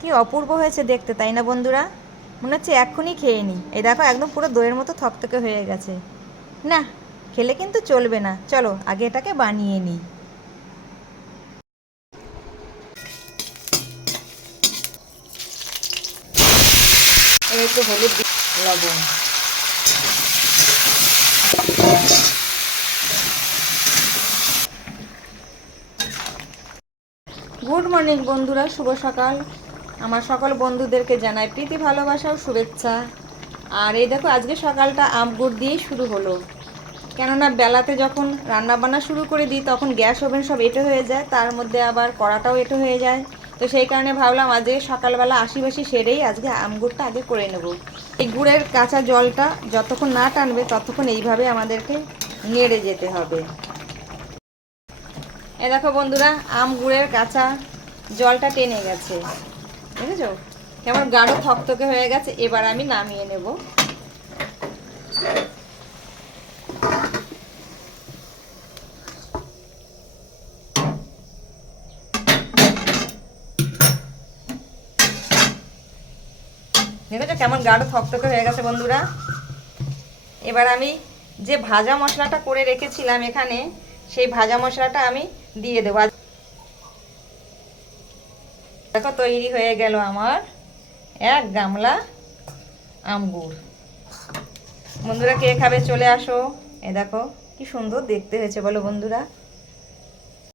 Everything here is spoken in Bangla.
কি অপূর্ব হয়েছে দেখতে, তাই না বন্ধুরা? মনে হচ্ছে এক্ষুনি খেয়ে নিই। এই দেখো একদম পুরো দইয়ের মতো থকথকে হয়ে গেছে। না, খেলে কিন্তু চলবে না, চলো আগে এটাকে বানিয়ে নিই। এই একটু হলুদ লবণ। গুড মর্নিং বন্ধুরা, শুভ সকাল। আমার সকল বন্ধুদেরকে জানাই প্রীতি ভালোবাসা ও শুভেচ্ছা। আর এই দেখো আজকে সকালটা আম গুড় দিয়েই শুরু হলো। কেননা বেলাতে যখন রান্না বান্না শুরু করে দিই তখন গ্যাস ওভেন সব এঁটো হয়ে যায়, তার মধ্যে আবার কড়াটাও এঁটো হয়ে যায়। তো সেই কারণে ভাবলাম আজকে সকালবেলা আশিবাসি সেরেই আজকে আম গুড়টা আগে করে নেব। এই গুড়ের কাঁচা জলটা যতক্ষণ না টানবে ততক্ষণ এইভাবে আমাদেরকে নেড়ে যেতে হবে। এ দেখো বন্ধুরা, আম গুড়ের কাঁচা জলটা টেনে গেছে, বুঝেছো? কেমন গাঢ় থকথকে হয়ে গেছে। এবার আমি নামিয়ে নেব। দেখেছো কেমন গাঢ় থকথকে হয়ে গেছে বন্ধুরা। এবার আমি যে ভাজা মশলাটা করে রেখেছিলাম এখানে, সেই ভাজা মশলাটা আমি দিয়ে দেবো। দেখো তৈরি হয়ে গেল আমার এক গামলা আম গুড়। বন্ধুরা কে খাবে চলে আসো। এ দেখো কি সুন্দর দেখতে হয়েছে বলো বন্ধুরা।